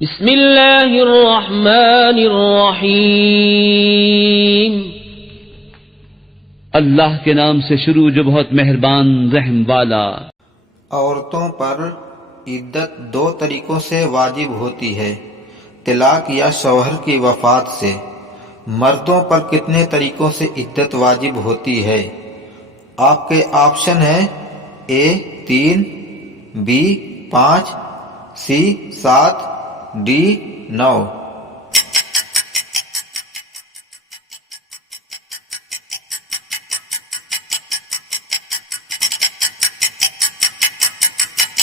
بسم اللہ الرحمن الرحیم۔ اللہ کے نام سے شروع جو بہت مہربان رحم والا۔ عورتوں پر عدت دو طریقوں سے واجب ہوتی ہے، طلاق یا شوہر کی وفات سے۔ مردوں پر کتنے طریقوں سے عدت واجب ہوتی ہے؟ آپ کے آپشن ہیں: اے 3، بی 5، سی 7، ڈی 9۔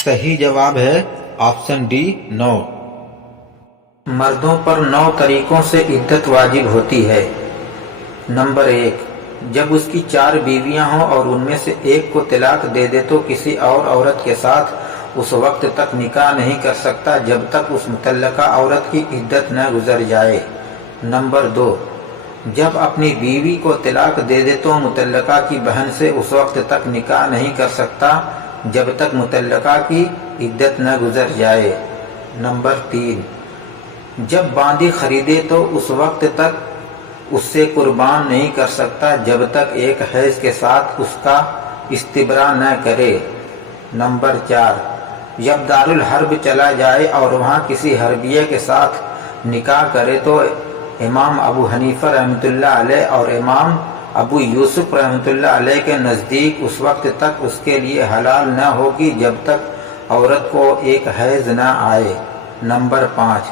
صحیح جواب ہے آپشن ڈی 9۔ مردوں پر 9 طریقوں سے عدت واجب ہوتی ہے۔ نمبر 1، جب اس کی 4 بیویاں ہوں اور ان میں سے ایک کو طلاق دے دے تو کسی اور عورت کے ساتھ اس وقت تک نکاح نہیں کر سکتا جب تک اس متعلقہ عورت کی عدت نہ گزر جائے۔ نمبر 2، جب اپنی بیوی کو طلاق دے دے تو متعلقہ کی بہن سے اس وقت تک نکاح نہیں کر سکتا جب تک متعلقہ کی عدت نہ گزر جائے۔ نمبر 3، جب باندی خریدے تو اس وقت تک اس سے قربان نہیں کر سکتا جب تک ایک حیض کے ساتھ اس کا استبراء نہ کرے۔ نمبر 4، جب دارالحرب چلا جائے اور وہاں کسی حربیہ کے ساتھ نکاح کرے تو امام ابو حنیفہ رحمۃ اللہ علیہ اور امام ابو یوسف رحمۃ اللہ علیہ کے نزدیک اس وقت تک اس کے لیے حلال نہ ہوگی جب تک عورت کو ایک حیض نہ آئے۔ نمبر 5،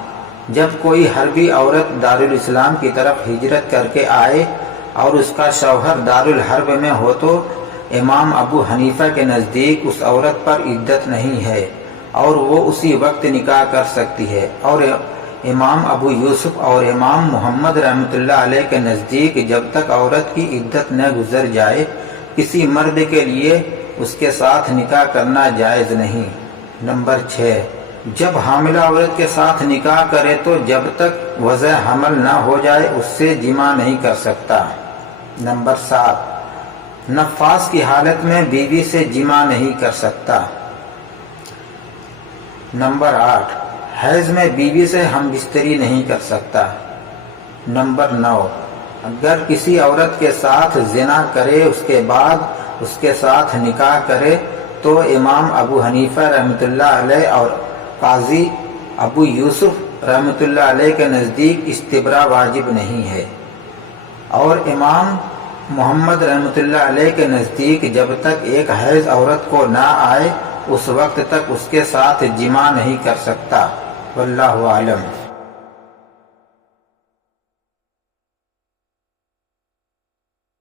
جب کوئی حربی عورت دارالاسلام کی طرف ہجرت کر کے آئے اور اس کا شوہر دارالحرب میں ہو تو امام ابو حنیفہ کے نزدیک اس عورت پر عدت نہیں ہے اور وہ اسی وقت نکاح کر سکتی ہے، اور امام ابو یوسف اور امام محمد رحمۃ اللہ علیہ کے نزدیک جب تک عورت کی عدت نہ گزر جائے کسی مرد کے لیے اس کے ساتھ نکاح کرنا جائز نہیں۔ نمبر 6، جب حاملہ عورت کے ساتھ نکاح کرے تو جب تک وضع حمل نہ ہو جائے اس سے جماع نہیں کر سکتا۔ نمبر 7، نفاس کی حالت میں بیوی سے جماع نہیں کر سکتا۔ نمبر 8، حیض میں بیوی سے ہم بستری نہیں کر سکتا۔ نمبر 9، اگر کسی عورت کے ساتھ زنا کرے اس کے بعد اس کے ساتھ نکاح کرے تو امام ابو حنیفہ رحمۃ اللہ علیہ اور قاضی ابو یوسف رحمۃ اللہ علیہ کے نزدیک استبراء واجب نہیں ہے، اور امام محمد رحمۃ اللہ علیہ کے نزدیک جب تک ایک حیض عورت کو نہ آئے اس وقت تک اس کے ساتھ جماع نہیں کر سکتا۔ واللہ اعلم۔